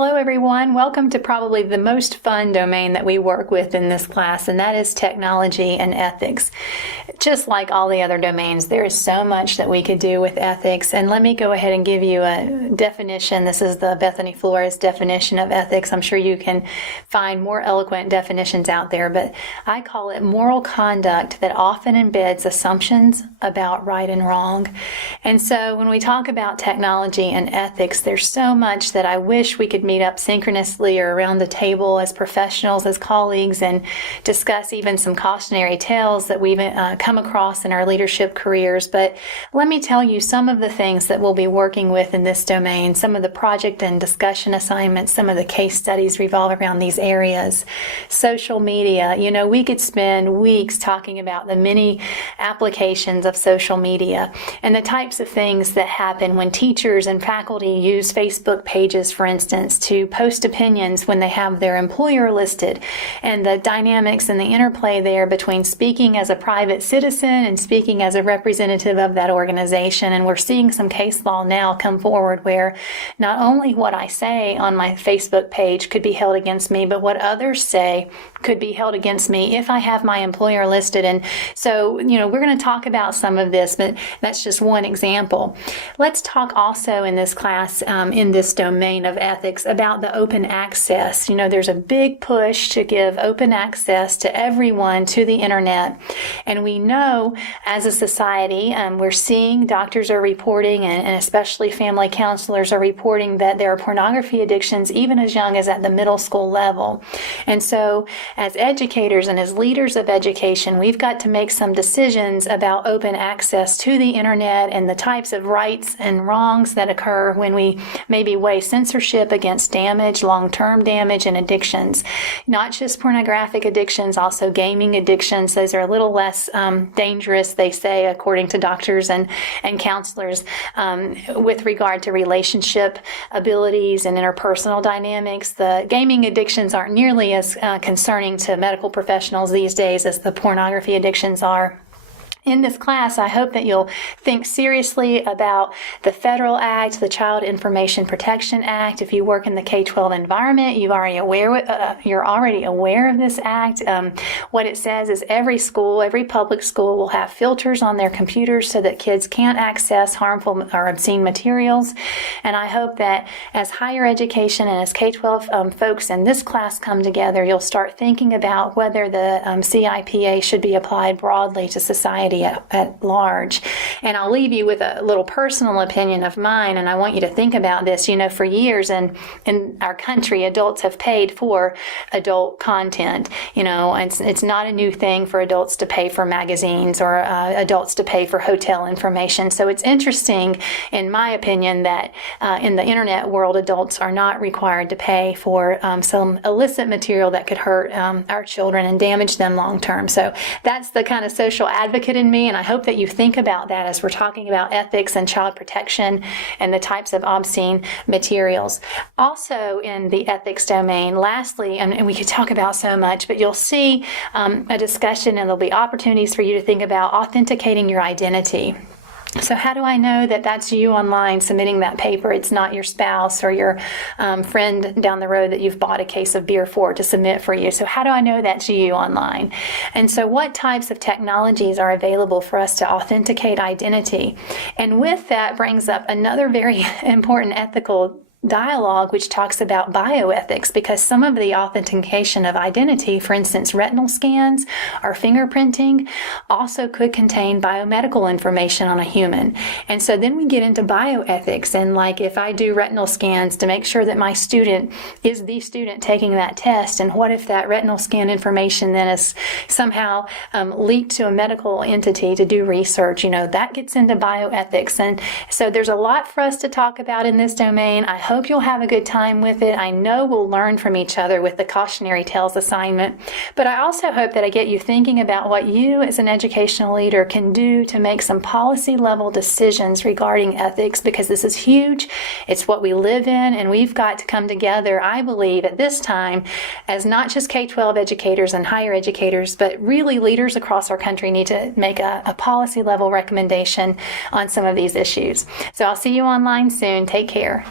Hello everyone, welcome to probably the most fun domain that we work with in this class, and that is technology and ethics. Just like all the other domains, there is so much that we could do with ethics, and let me go ahead and give you a definition. This is the Bethany Flora's definition of ethics. I'm sure you can find more eloquent definitions out there, but I call it moral conduct that often embeds assumptions about right and wrong. And so when we talk about technology and ethics, there's so much that I wish we could meet up synchronously or around the table as professionals, as colleagues, and discuss even some cautionary tales that we've come across in our leadership careers. But let me tell you some of the things that we'll be working with in this domain, some of the project and discussion assignments, some of the case studies revolve around these areas. Social media, we could spend weeks talking about the many applications of social media and the types of things that happen when teachers and faculty use Facebook pages, for instance, to post opinions when they have their employer listed, and the dynamics and the interplay there between speaking as a private citizen and speaking as a representative of that organization. And we're seeing some case law now come forward where not only what I say on my Facebook page could be held against me, but what others say could be held against me if I have my employer listed. And so, we're going to talk about some of this, but that's just one example. Let's talk also in this class, in this domain of ethics, about the open access. There's a big push to give open access to everyone to the internet. And we know as a society, we're seeing doctors are reporting, and especially family counselors are reporting that there are pornography addictions even as young as at the middle school level. And so as educators and as leaders of education, we've got to make some decisions about open access to the internet and the types of rights and wrongs that occur when we maybe weigh censorship against damage, long-term damage, and addictions. Not just pornographic addictions, also gaming addictions. Those are a little less dangerous, they say, according to doctors and counselors, with regard to relationship abilities and interpersonal dynamics. The gaming addictions aren't nearly as concerning to medical professionals these days as the pornography addictions are. In this class, I hope that you'll think seriously about the Federal Act, the Child Information Protection Act. If you work in the K-12 environment, you're already aware of this act. What it says is every public school will have filters on their computers so that kids can't access harmful or obscene materials. And I hope that as higher education and as K-12 folks in this class come together, you'll start thinking about whether the CIPA should be applied broadly to society at large. And I'll leave you with a little personal opinion of mine, and I want you to think about this. For years in our country, adults have paid for adult content. It's not a new thing for adults to pay for magazines or adults to pay for hotel information. So it's interesting, in my opinion, that in the internet world, adults are not required to pay for some illicit material that could hurt our children and damage them long term. So that's the kind of social advocate in me, and I hope that you think about that as we're talking about ethics and child protection and the types of obscene materials. Also in the ethics domain, lastly, and we could talk about so much, but you'll see a discussion, and there'll be opportunities for you to think about authenticating your identity. So how do I know that that's you online submitting that paper? It's not your spouse or your friend down the road that you've bought a case of beer for to submit for you. So how do I know that's you online? And so what types of technologies are available for us to authenticate identity? And with that brings up another very important ethical dialogue, which talks about bioethics, because some of the authentication of identity, for instance, retinal scans or fingerprinting, also could contain biomedical information on a human. And so then we get into bioethics, and like if I do retinal scans to make sure that my student is the student taking that test, and what if that retinal scan information then is somehow leaked to a medical entity to do research? That gets into bioethics. And so there's a lot for us to talk about in this domain. I hope you'll have a good time with it. I know we'll learn from each other with the cautionary tales assignment, but I also hope that I get you thinking about what you as an educational leader can do to make some policy level decisions regarding ethics, because this is huge. It's what we live in, and we've got to come together, I believe, at this time as not just K-12 educators and higher educators, but really leaders across our country need to make a policy level recommendation on some of these issues. So I'll see you online soon. Take care.